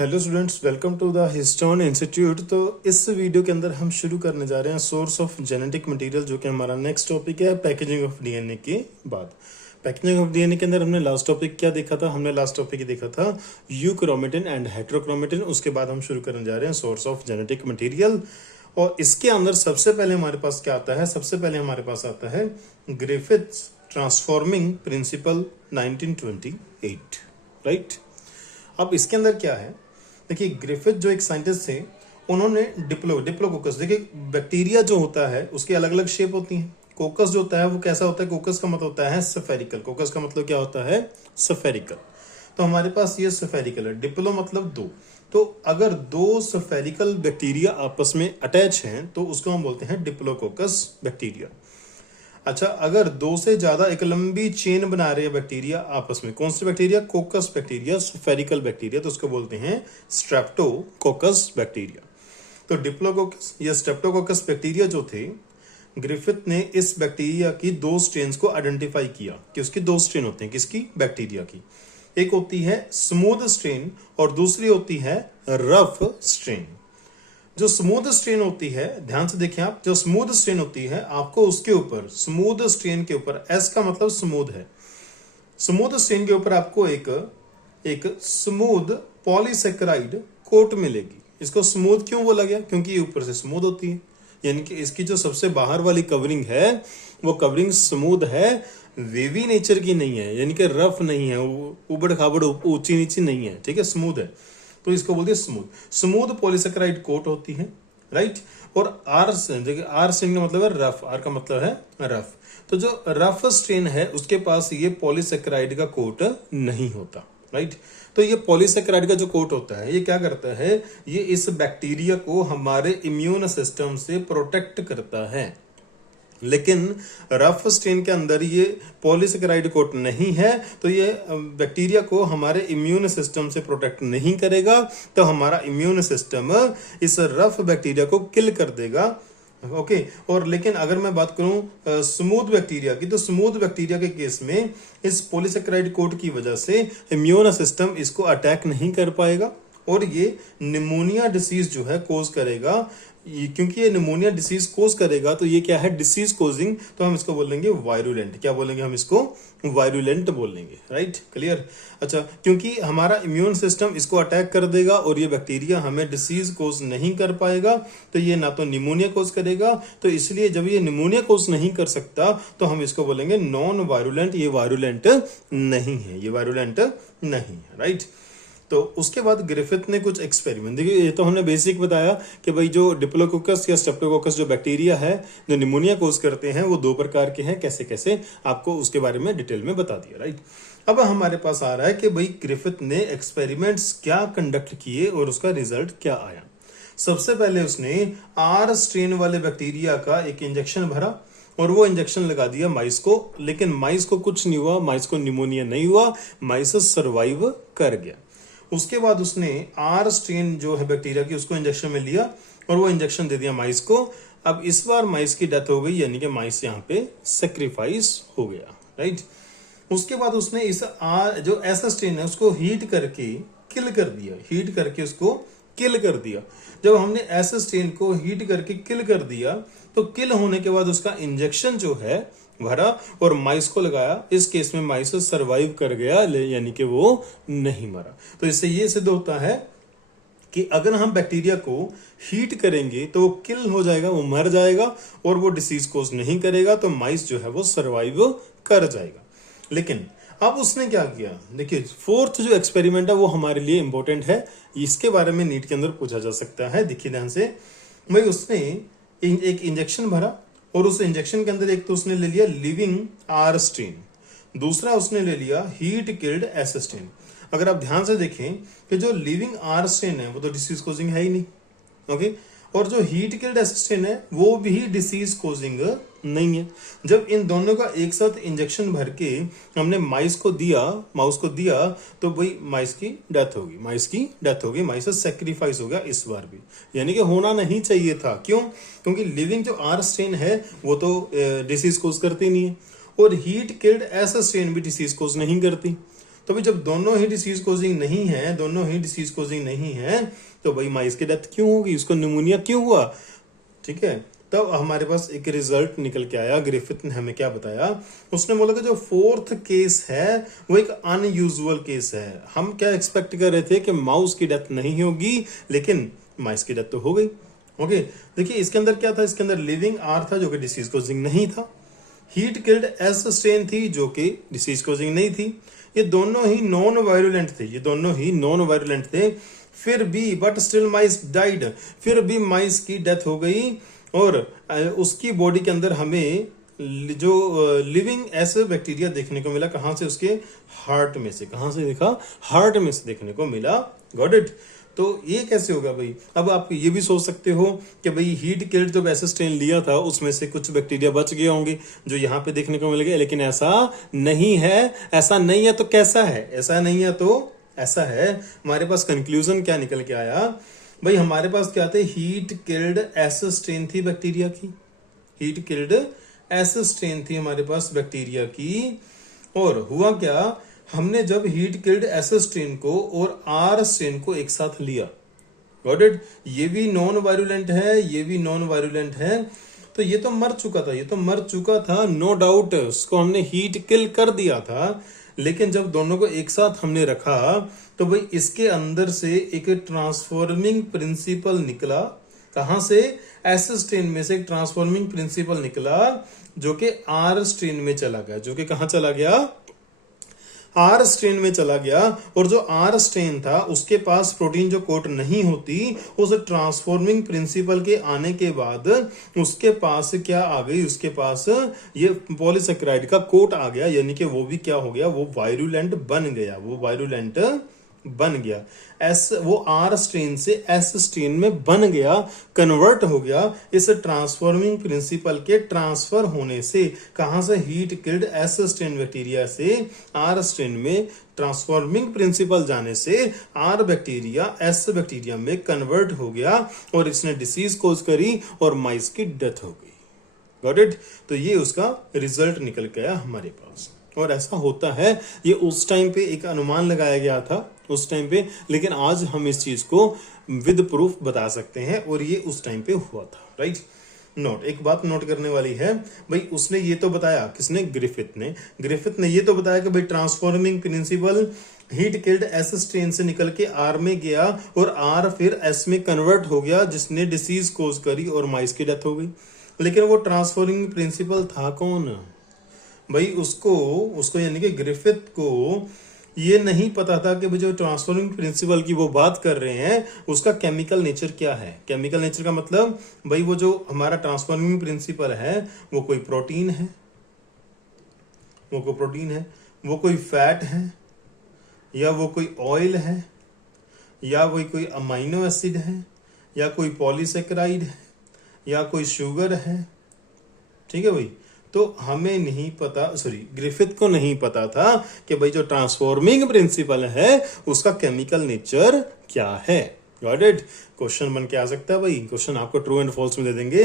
Hello students, welcome to the Histone Institute. तो इस video के अंदर हम शुरू करने जा रहे हैं सोर्स ऑफ जेनेटिक मटेरियल, जो कि हमारा नेक्स्ट टॉपिक है पैकेजिंग ऑफ डीएनए के बाद। पैकेजिंग ऑफ डीएनए के अंदर हमने लास्ट टॉपिक क्या देखा था? हमने लास्ट टॉपिक देखा था यूक्रोमेटिन एंड हेट्रोक्रोमेटिन। उसके बाद हम शुरू करने जा रहे हैं सोर्स ऑफ जेनेटिक मटेरियल। और इसके अंदर सबसे पहले हमारे पास क्या आता है? सबसे पहले हमारे पास आता है ग्रिफिथ्स ट्रांसफॉर्मिंग प्रिंसिपल 1928, राइट। अब इसके अंदर क्या है, देखिए ग्रिफिथ जो एक साइंटिस्ट थे, उन्होंने डिप्लोकोकस, देखिए बैक्टीरिया जो होता है उसकी अलग अलग शेप होती हैं। कोकस जो होता है वो कैसा होता है? कोकस का मतलब होता है स्फेरिकल। कोकस का मतलब क्या होता है? स्फेरिकल। तो हमारे पास ये स्फेरिकल है। डिप्लो मतलब दो। तो अगर दो स्फेरिकल बैक्टीरिया आपस में अटैच हैं तो उसको हम बोलते हैं डिप्लोकोकस बैक्टीरिया। अच्छा, अगर दो से ज्यादा एक लंबी चेन बना रहे हैं बैक्टीरिया आपस में, कौन सी bacteria? Coccus bacteria, spherical bacteria, तो उसको बोलते हैं स्ट्रेप्टोकोकस बैक्टीरिया। तो डिप्लोकोकस या स्ट्रेप्टोकोकस बैक्टीरिया जो थे, ग्रिफिथ ने इस बैक्टीरिया की दो स्ट्रेन्स को आइडेंटिफाई किया कि उसकी दो स्ट्रेन होते हैं। किसकी? बैक्टीरिया की। एक होती है स्मूथ स्ट्रेन और दूसरी होती है रफ स्ट्रेन। जो स्मूथ स्ट्रेन होती है, ध्यान से देखें आप, जो स्मूथ स्ट्रेन होती है आपको उसके ऊपर, स्मूथ स्ट्रेन के ऊपर, एस का मतलब स्मूथ है, स्मूथ स्ट्रेन के ऊपर आपको एक स्मूथ पॉलीसेकेराइड कोट मिलेगी। इसको स्मूथ क्यों बोला गया? क्योंकि ये ऊपर से स्मूथ होती है, यानी कि इसकी जो सबसे बाहर वाली कवरिंग है वो कवरिंग स्मूथ है, वेवी नेचर की नहीं है, यानी कि रफ नहीं है, उबड़ खाबड़ ऊंची नीची नहीं है, ठीक है, स्मूथ है। तो इसको बोलते हैं स्मूथ। स्मूथ पॉलीसेकेराइड कोट होती है, राइट। और आर स्ट्रेन का मतलब है रफ, आर का मतलब है रफ। तो जो रफ स्ट्रेन है उसके पास ये पॉलीसेकेराइड का कोट नहीं होता, राइट। तो ये पॉलीसेकेराइड का जो कोट होता है ये क्या करता है? ये इस बैक्टीरिया को हमारे इम्यून सिस्टम से प्रोटेक्ट करता है। लेकिन रफ स्ट्रेन के अंदर ये पॉलीसेकेराइड कोट नहीं है, तो ये बैक्टीरिया को हमारे इम्यून सिस्टम से प्रोटेक्ट नहीं करेगा, तो हमारा इम्यून सिस्टम इस रफ बैक्टीरिया को किल कर देगा। ओके। और लेकिन अगर मैं बात करूं स्मूथ बैक्टीरिया की, तो स्मूथ बैक्टीरिया के केस में इस पॉलीसेकेराइड कोट की वजह से इम्यून सिस्टम इसको अटैक नहीं कर पाएगा और ये निमोनिया डिसीज जो है कोज करेगा। क्योंकि ये निमोनिया डिसीज कोज करेगा तो ये क्या है? Disease causing. तो हम इसको बोलेंगे वायरुलेंट। क्या बोलेंगे? हम इसको वायरुलेंट बोलेंगे, राइट, क्लियर। अच्छा, क्योंकि हमारा इम्यून सिस्टम इसको अटैक कर देगा और ये बैक्टीरिया हमें डिसीज कोज नहीं कर पाएगा, तो ये ना तो निमोनिया कोज करेगा, तो इसलिए जब ये निमोनिया कोज नहीं कर सकता तो हम इसको बोलेंगे नॉन वायरुलेंट। ये वायरुलेंट नहीं है, ये वायरुलेंट नहीं है, राइट। तो उसके बाद ग्रिफिथ ने कुछ एक्सपेरिमेंट, देखिए ये तो हमने बेसिक बताया कि भाई जो डिप्लोकोकस या स्ट्रेप्टोकोकस जो बैक्टीरिया है जो निमोनिया कोज करते हैं वो दो प्रकार के हैं, कैसे कैसे आपको उसके बारे में डिटेल में बता दिया, राइट। अब हमारे पास आ रहा है कि भाई ग्रिफिथ ने एक्सपेरिमेंट्स क्या कंडक्ट किए और उसका रिजल्ट क्या आया। सबसे पहले उसने आर स्ट्रेन वाले बैक्टीरिया का एक इंजेक्शन भरा और वो इंजेक्शन लगा दिया माइस को, लेकिन माइस को कुछ नहीं हुआ, माइस को निमोनिया नहीं हुआ, माइस सर्वाइव कर गया। उसके बाद उसने आर स्ट्रेन जो है बैक्टीरिया की उसको इंजेक्शन में लिया और वो इंजेक्शन दे दिया माइस को। अब इस बार माइस की डेथ हो गई, यानी कि माइस यहाँ पे सेक्रीफाइस हो गया, राइट। उसके बाद उसने इस आर जो ऐसा स्ट्रेन है उसको हीट करके किल कर दिया, हीट करके उसको किल कर दिया। जब हमने ऐसे स्ट्रेन को हीट करके किल कर दिया तो किल होने के बाद उसका इंजेक्शन जो है भरा और माइस को लगाया। इस केस में माइस सरवाइव कर गया, यानी कि वो नहीं मरा। तो इससे ये सिद्ध होता है कि अगर हम बैक्टीरिया को हीट करेंगे तो वो किल हो जाएगा, वो मर जाएगा और वो डिसीज कोज नहीं करेगा, तो माइस जो है वो सरवाइव कर जाएगा। लेकिन अब उसने क्या किया? देखिए फोर्थ जो एक्सपेरिमेंट है वो हमारे लिए इंपॉर्टेंट है, इसके बारे में नीट के अंदर पूछा जा सकता है। देखिए ध्यान से, भाई उसने एक इंजेक्शन भरा और उस इंजेक्शन के अंदर एक तो उसने ले लिया लिविंग आर स्ट्रेन, दूसरा उसने ले लिया हीट किल्ड एस स्ट्रेन। अगर आप ध्यान से देखें कि जो लिविंग आर स्ट्रेन है वो तो डिसीज कोजिंग है ही नहीं, ओके, और जो हीट किल्ड एस स्ट्रेन है वो भी डिसीज कोजिंग नहीं है। जब इन दोनों का एक साथ इंजेक्शन भर के हमने माउस को दिया तो भाई माउस की डेथ होगी, माउस सेक्रीफाइस हो गया इस बार भी, यानी कि होना नहीं चाहिए था। क्यों? क्योंकि लिविंग जो आर स्ट्रेन है वो तो डिसीज कोज करती नहीं है और हीट किल्ड एस स्ट्रेन भी डिसीज कोज नहीं करती। तो भाई जब दोनों ही डिसीज कोजिंग नहीं है, दोनों ही डिसीज कोजिंग नहीं है, तो भाई माइस की डेथ क्यों होगी, उसको निमोनिया क्यों हुआ? ठीक है, तब हमारे पास एक रिजल्ट निकल के आया। ग्रिफिथ ने हमें क्या बताया, उसने बोला कि जो फोर्थ केस है वो एक अनयूजुअल केस है। हम क्या एक्सपेक्ट कर रहे थे कि माउस की डेथ नहीं होगी, लेकिन माइस की डेथ तो हो गई। ओके, देखिए इसके अंदर क्या था, इसके अंदर लिविंग आर था जो कि डिसीज कोजिंग नहीं था, हीट किल्ड एस स्ट्रेन थी जो कि डिसीज कोजिंग नहीं थी। ये दोनों ही नॉन वायरुलेंट थे, ये दोनों ही नॉन वायरुलेंट थे, फिर भी बट स्टिल माइस डाइड, फिर भी माइस की डेथ हो गई। और उसकी बॉडी के अंदर हमें जो लिविंग ऐसे बैक्टीरिया देखने को मिला, कहां से, उसके हार्ट में से। कहां से देखा, हार्ट में से देखने को मिला। Got it. तो ये कैसे होगा भाई? अब आप ये भी सोच सकते हो कि भाई हीट किल्ड जब ऐसे स्ट्रेन लिया था उसमें से कुछ बैक्टीरिया बच गए होंगे जो यहाँ पे देखने को मिल गए, लेकिन ऐसा नहीं है। ऐसा नहीं है तो कैसा है? ऐसा नहीं है तो ऐसा है। हमारे पास कंक्लूजन क्या निकल के आया भाई, हमारे पास क्या थे, हीट किल्ड ऐसे स्ट्रेन थी बैक्टीरिया की, हीट किल्ड ऐसे स्ट्रेन थी हमारे पास बैक्टीरिया की। और हुआ क्या, हमने जब हीट किल्ड एस स्ट्रेन को और आर स्ट्रेन को एक साथ लिया, गॉट इट, ये भी नॉन वायरुलेंट है, ये भी नॉन वायरुलेंट है, तो ये तो मर चुका था, ये तो मर चुका था, नो डाउट, उसको हमने हीट किल कर दिया था। लेकिन जब दोनों को एक साथ हमने रखा तो भाई इसके अंदर से एक ट्रांसफॉर्मिंग प्रिंसिपल निकला। कहां से? एस स्ट्रेन में से एक ट्रांसफॉर्मिंग प्रिंसिपल निकला जो कि आर स्ट्रेन में चला गया, जो कि कहां चला गया, आर स्ट्रेन में चला गया। और जो आर स्ट्रेन था उसके पास प्रोटीन जो कोट नहीं होती, उस ट्रांसफॉर्मिंग प्रिंसिपल के आने के बाद उसके पास क्या आ गई, उसके पास ये पॉलीसेकेराइड का कोट आ गया, यानी कि वो भी क्या हो गया, वो वायरुलेंट बन गया, वो वायरुलेंट बन गया। एस, वो आर स्ट्रेन से एस स्ट्रेन में बन गया, कन्वर्ट हो गया इस ट्रांसफॉर्मिंग प्रिंसिपल के ट्रांसफर होने से। कहां से? Heat killed S strain bacteria से आर स्ट्रेन में ट्रांसफॉर्मिंग प्रिंसिपल जाने से आर बैक्टीरिया एस बैक्टीरिया में कन्वर्ट हो गया और इसने डिसीज कोज करी और माइस की डेथ हो गई। Got it? तो ये उसका रिजल्ट निकल गया हमारे पास। और ऐसा होता है, ये उस टाइम पे एक अनुमान लगाया गया था उस टाइम पे, लेकिन आज हम इस चीज को विद प्रूफ बता सकते हैं और ये उस टाइम पे हुआ था। राइट? नोट, एक बात नोट करने वाली है भाई, उसने ये तो बताया, किसने? ग्रिफिथ ने ये तो बताया कि भाई transforming principle heat killed S strain से निकल के आर में गया और आर फिर एस में कन्वर्ट हो गया, जिसने डिसीज कोज करी और माइस की डेथ हो गई। लेकिन वो ट्रांसफॉर्मिंग प्रिंसिपल था कौन भाई? उसको यानी कि ग्रिफिथ को ये नहीं पता था कि जो ट्रांसफॉर्मिंग प्रिंसिपल की वो बात कर रहे हैं उसका केमिकल नेचर क्या है। केमिकल नेचर का मतलब भाई वो जो हमारा ट्रांसफॉर्मिंग प्रिंसिपल है वो कोई प्रोटीन है, वो कोई प्रोटीन है, वो कोई फैट है, या वो कोई ऑयल है, या वो कोई अमाइनो एसिड है, या कोई पॉलीसेकेराइड है, या कोई शुगर है। ठीक है भाई? तो हमें नहीं पता, सॉरी ग्रिफिथ को नहीं पता था कि भाई जो ट्रांसफॉर्मिंग प्रिंसिपल है उसका केमिकल नेचर क्या है। Got it? क्वेश्चन बन के आ सकता है भाई, क्वेश्चन आपको ट्रू एंड फॉल्स में दे देंगे।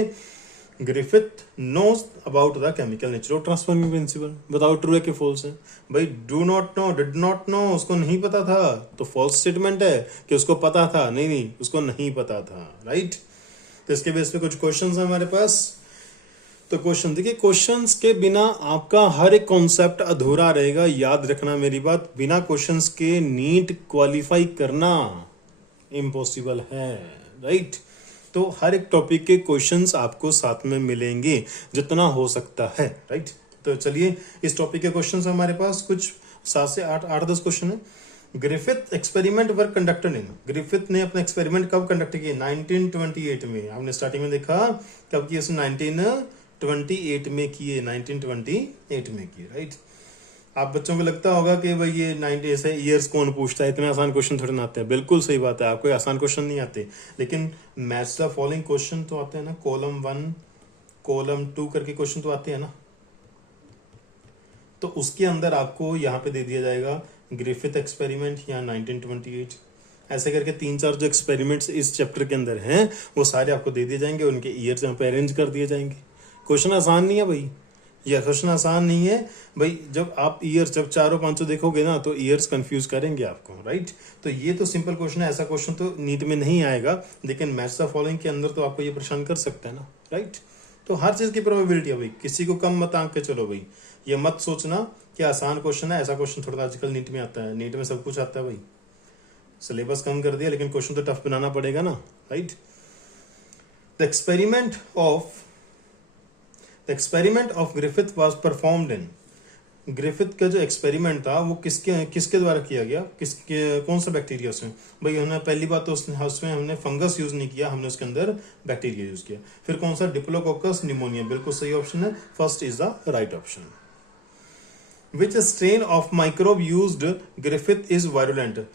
Griffith knows about the chemical nature of transforming principle, बताओ ट्रू है कि फॉल्स है? भाई do not know, did not know, उसको नहीं पता था, तो फॉल्स स्टेटमेंट है कि उसको पता था। नहीं, उसको नहीं पता था। राइट? तो इसके बेस पे कुछ क्वेश्चन है हमारे पास। तो क्वेश्चन देखिए, क्वेश्चंस के बिना आपका हर एक कॉन्सेप्ट अधूरा रहेगा। याद रखना मेरी बात, बिना क्वेश्चंस के नीट क्वालिफाई करना इम्पॉसिबल है। राइट? तो हर एक टॉपिक के क्वेश्चंस आपको साथ में मिलेंगे जितना हो सकता है। राइट? तो चलिए, इस टॉपिक के क्वेश्चंस हमारे पास कुछ 7 से 8-10 क्वेश्चन है। Griffith experiment work conducted in, Griffith ने अपना एक्सपेरिमेंट कब कंडक्ट किया? 1928 में। हमने स्टार्टिंग में देखा कब किया? 1928 में किए, 1928 में किए। राइट? आप बच्चों को लगता होगा कि भाई ये 90 ऐसे ईयर्स कौन पूछता है, इतने आसान क्वेश्चन थोड़े ना आते हैं। बिल्कुल सही बात है, आपको आसान क्वेश्चन नहीं आते, लेकिन मैच द फॉलोइंग क्वेश्चन तो आते हैं ना, कॉलम 1 कॉलम 2 करके क्वेश्चन तो आते हैं ना। तो उसके अंदर आपको यहाँ पे दे दिया जाएगा ग्रिफिथ एक्सपेरिमेंट या 1928, ऐसे करके 3-4 जो एक्सपेरिमेंट्स इस चैप्टर के अंदर हैं वो सारे आपको दे दिए जाएंगे, उनके ईयर्स यहाँ पे अरेंज कर दिए जाएंगे। क्वेश्चन आसान नहीं है भाई, यह क्वेश्चन आसान नहीं है भाई। जब आप ईयर्स जब 400-500 देखोगे ना तो ईयर्स कंफ्यूज करेंगे आपको, राइट। तो ये तो सिंपल क्वेश्चन है, ऐसा क्वेश्चन तो नीट में नहीं आएगा, लेकिन मैच द फॉलोइंग के अंदर तो आपको ये परेशान कर सकता है ना, राइट। तो हर चीज की प्रोबेबिलिटी है भाई, किसी को कम मत आंक के चलो भाई। ये मत सोचना कि आसान क्वेश्चन है, ऐसा क्वेश्चन थोड़ा आजकल नीट में आता है। नीट में सब कुछ आता है भाई, सिलेबस कम कर दिया लेकिन क्वेश्चन तो टफ बनाना पड़ेगा ना, right. The experiment of Griffith was performed in, Griffith का जो एक्सपेरिमेंट था वो किसके द्वारा किया गया, किसके कौन सा बैक्टीरिया उसमें। भाई हमने पहली बात तो उसमें हमने फंगस यूज नहीं किया, हमने उसके अंदर बैक्टीरिया यूज किया। फिर कौन सा, डिप्लोकोकस निमोनिया, बिल्कुल सही ऑप्शन है, first is the right option. Which strain of microbe used Griffith is virulent,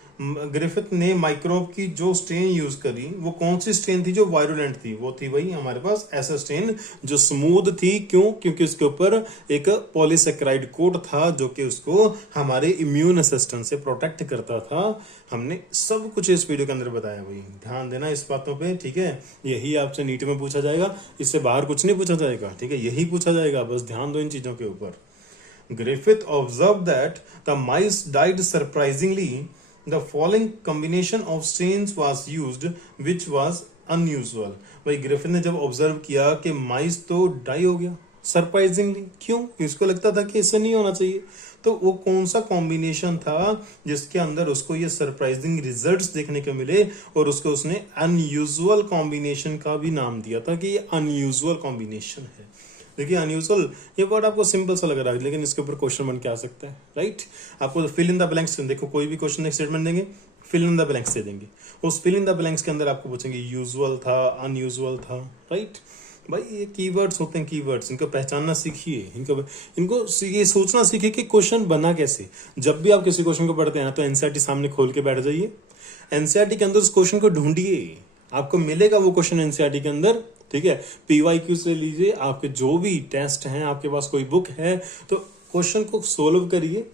Griffith ने माइक्रोब की जो स्ट्रेन यूज करी वो कौन सी स्ट्रेन थी जो वायरुलेंट थी, वो थी भाई हमारे पास ऐसा स्ट्रेन जो स्मूथ थी। क्यों? क्योंकि उसके ऊपर एक पॉलीसेकेराइड कोट था जो कि उसको हमारे इम्यून सिस्टम से प्रोटेक्ट करता था। हमने सब कुछ इस वीडियो के अंदर बताया भाई, ध्यान देना इस बातों पे, ठीक है। यही आपसे नीट में पूछा जाएगा, इससे बाहर कुछ नहीं पूछा जाएगा, ठीक है, यही पूछा जाएगा, बस ध्यान दो इन चीजों के ऊपर। Griffith observed that the mice died surprisingly. The following combination of strains was used, which was unusual. भाई ग्रिफिथ ने जब ऑब्जर्व किया कि माइस तो डाई हो गया सरप्राइजिंगली, क्यों? इसको लगता था कि इससे नहीं होना चाहिए, तो वो कौन सा कॉम्बिनेशन था जिसके अंदर उसको ये सरप्राइजिंग रिजल्ट्स देखने को मिले, और उसको उसने अनयूजुअल कॉम्बिनेशन का भी नाम दिया था कि ये अनयूजुअल कॉम्बिनेशन है। देखिए अनयूजुअल ये वर्ड आपको सिंपल सा लग रहा है लेकिन इसके ऊपर क्वेश्चन बन के आ सकता है, राइट। आपको फिल इन द ब्लैंक्स, देखो कोई भी क्वेश्चन एक स्टेटमेंट देंगे, फिल इन द ब्लैंक्स दे देंगे, उस फिल इन द ब्लैंक्स के अंदर आपको पूछेंगे यूजुअल था, अनयूजुअल था, राइट। भाई ये कीवर्ड्स होते हैं, कीवर्ड्स इनको पहचानना सीखिए, इनको ये सोचना सीखिए कि क्वेश्चन बना कैसे। जब भी आप किसी क्वेश्चन को पढ़ते हैं तो एनसीईआरटी सामने खोल के बैठ जाइए, एनसीईआरटी के अंदर उस क्वेश्चन को ढूंढिए, आपको मिलेगा वो क्वेश्चन एनसीईआरटी के अंदर, ठीक है। पीवाईक्यू से लीजिए, आपके जो भी टेस्ट हैं, आपके पास कोई बुक है तो क्वेश्चन को सोल्व करिए,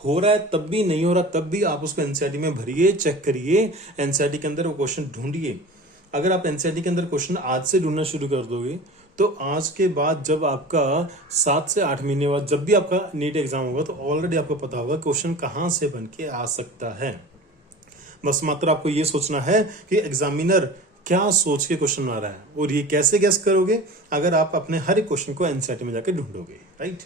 हो रहा है तब भी, नहीं हो रहा तब भी आप उसको एनसीईआरटी में भरिए, चेक करिए, एनसीईआरटी के अंदर वो क्वेश्चन ढूंढिए। अगर आप एनसीईआरटी के अंदर क्वेश्चन आज से ढूंढना शुरू कर दोगे तो आज के बाद जब आपका 7 से 8 महीने बाद जब भी आपका नीट एग्जाम होगा तो ऑलरेडी आपको पता होगा क्वेश्चन कहाँ से बन के आ सकता है। बस मात्र आपको ये सोचना है कि एग्जामिनर क्या सोच के क्वेश्चन आ रहा है, और ये कैसे गैस करोगे अगर आप अपने हर एक क्वेश्चन को एनसीईआरटी में जाके ढूंढोगे, राइट।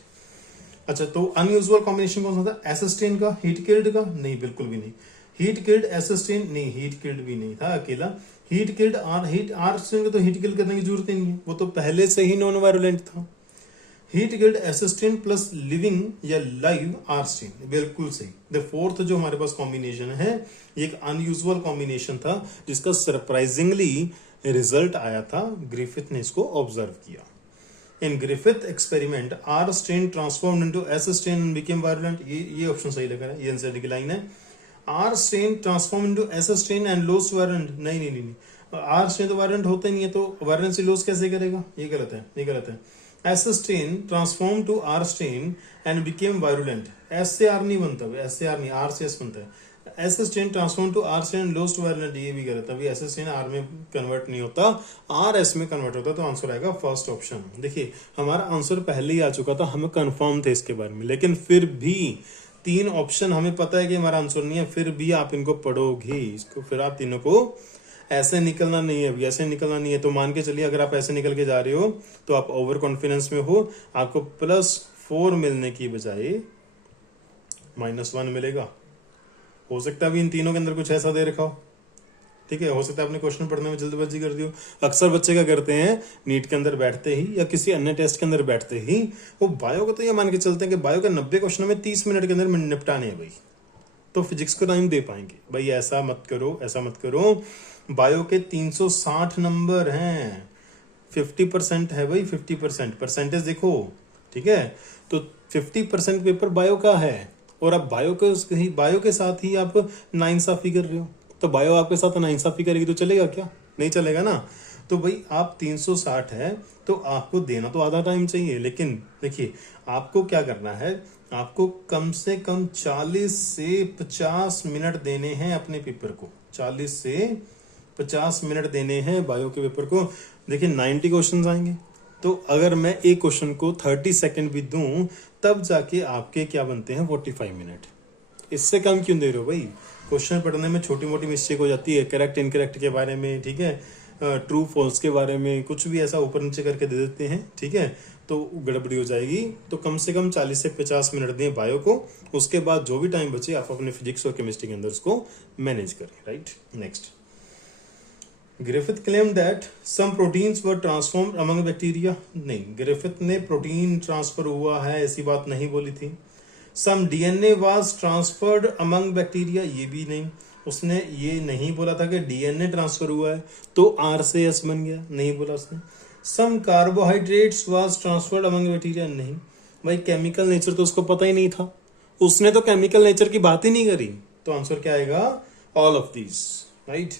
अच्छा, तो अनयूजुअल कॉम्बिनेशन कौन सा था? एसिस्टेन का, हीट किल्ड का? नहीं, बिल्कुल भी नहीं। हीट किल्ड एसिस्टेन नहीं, हीट किल्ड भी नहीं था अकेला। हीट किल्ड आर स्टेन को तो हीट किल्ड करने की जरूरत ही नहीं है, वो तो पहले से ही नॉन वायरुलेंट था। हीट किल्ड एसिस्टेन प्लस लिविंग या लाइव आर स्टेन, बिल्कुल सही। द फोर्थ जो हमारे पास कॉम्बिनेशन है ये एक अनयूजुअल कॉम्बिनेशन था जिसका सरप्राइजिंगली रिजल्ट आया था, ग्रिफिथ ने इसको ऑब्जर्व किया। इन Griffith experiment R strain transformed into S strain and became virulent, ये ऑप्शन सही लग रहा है, ये एनसीईआरटी की लाइन है। R strain transform into S strain and loss virulent, नहीं, आर स्ट्रेन तो वायरुलेंट होता ही नहीं है, तो वायरुलेंसी लॉस कैसे करेगा? ये गलत है, ये गलत है। S strain transform to R strain and became virulent, S से आर नहीं बनता, एस से आर नहीं, आर से एस बनता है। S strain transform to R strain loss to virulent, ये भी गलत है, अभी एस स्ट्रेन आर में कन्वर्ट नहीं होता, आर एस में कन्वर्ट होता, तो आंसर आएगा फर्स्ट ऑप्शन। देखिए हमारा आंसर पहले ही आ चुका था, हमें कंफर्म थे इसके बारे में, लेकिन फिर भी 3 ऑप्शन हमें पता है कि हमारा आंसर नहीं है, फिर भी आप इनको पढ़ोगे, इसको फिर आप तीनों को ऐसे निकलना नहीं है, अभी ऐसे निकलना नहीं है। तो मान के चलिए अगर आप ऐसे निकल के जा रहे हो तो आप ओवर कॉन्फिडेंस में हो, आपको +4 मिलने की बजाय -1 मिलेगा। हो सकता है अभी इन तीनों के अंदर कुछ ऐसा दे रखा हो, ठीक है, हो सकता है आपने क्वेश्चन पढ़ने में जल्दबाजी कर दी हो। अक्सर बच्चे क्या करते हैं, नीट के अंदर बैठते ही या किसी अन्य टेस्ट के अंदर बैठते ही वो बायो को तो ये मान के चलते हैं कि बायो के 90 क्वेश्चन में 30 मिनट के अंदर निपटाने हैं भाई, तो फिजिक्स को टाइम दे पाएंगे। भाई ऐसा मत करो, ऐसा मत करो। बायो के 360 नंबर हैं, 50% है भाई, 50% परसेंटेज देखो, ठीक है, तो 50% पेपर बायो का है, और आप बायो के साथ ही आप नाइंसाफी कर रहे हो, तो बायो आपके साथ नाइंसाफी करेगी तो चलेगा क्या? नहीं चलेगा ना। तो भाई आप 360 है तो आपको देना तो आधा टाइम चाहिए, लेकिन देखिए आपको क्या करना है, आपको कम से कम 40 से 50 मिनट देने हैं अपने पेपर को, 40 से 50 मिनट देने हैं बायो के पेपर को। देखिए 90 क्वेश्चंस आएंगे, तो अगर मैं एक क्वेश्चन को 30 सेकंड भी दूं तब जाके आपके क्या बनते हैं 45 मिनट। इससे कम क्यों दे रहे हो भाई? क्वेश्चन पढ़ने में छोटी मोटी मिस्टेक हो जाती है, करेक्ट इनकरेक्ट के बारे में, ठीक है, ट्रू फॉल्स के बारे में कुछ भी ऐसा ऊपर नीचे करके दे देते हैं, ठीक है, तो गड़बड़ी हो जाएगी। तो कम से कम 40 से 50 मिनट दें बायो को, उसके बाद जो भी टाइम बचे आप अपने फिजिक्स और केमिस्ट्री के अंदर उसको मैनेज करें, right. Next, Griffith claim that some proteins were transformed among bacteria. नहीं, ग्रिफिथ ने प्रोटीन ट्रांसफर हुआ है ऐसी बात नहीं बोली थी। Some DNA was transferred among bacteria, ये भी नहीं। उसने ये नहीं बोला था कि डीएनए ट्रांसफर हुआ है तो आर से एस बन गया, नहीं बोला उसने। Some carbohydrates was transferred among bacteria, नहीं भाई, केमिकल नेचर तो उसको पता ही नहीं था, उसने तो केमिकल नेचर की बात ही नहीं करी। तो आंसर क्या आएगा? All of these, right.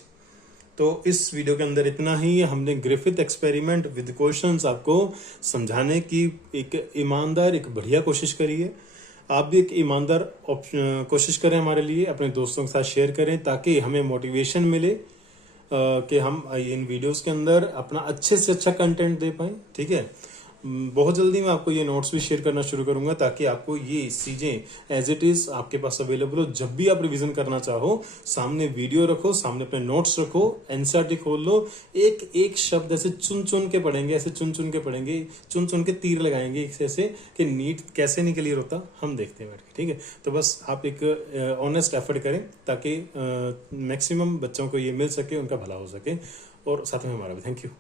तो इस वीडियो के अंदर इतना ही। हमने ग्रिफिथ एक्सपेरिमेंट विद क्वेश्चंस आपको समझाने की एक ईमानदार, एक बढ़िया कोशिश करी है। आप भी एक ईमानदार कोशिश करें हमारे लिए, अपने दोस्तों के साथ शेयर करें ताकि हमें मोटिवेशन मिले कि हम इन वीडियोस के अंदर अपना अच्छे से अच्छा कंटेंट दे पाएं, ठीक है। बहुत जल्दी मैं आपको ये नोट्स भी शेयर करना शुरू करूंगा ताकि आपको ये चीजें एज इट इज आपके पास अवेलेबल हो। जब भी आप रिवीजन करना चाहो, सामने वीडियो रखो, सामने अपने नोट्स रखो, एनसीईआरटी खोल लो, एक एक शब्द ऐसे चुन चुन के पढ़ेंगे, ऐसे चुन चुन के पढ़ेंगे, चुन चुन के तीर लगाएंगे ऐसे कि नीट कैसे नहीं क्लियर होता हम देखते हैं बैठ के, ठीक है। तो बस आप एक ऑनेस्ट एफर्ट करें ताकि मैक्सिमम बच्चों को ये मिल सके, उनका भला हो सके और साथ में हमारा भी। Thank you.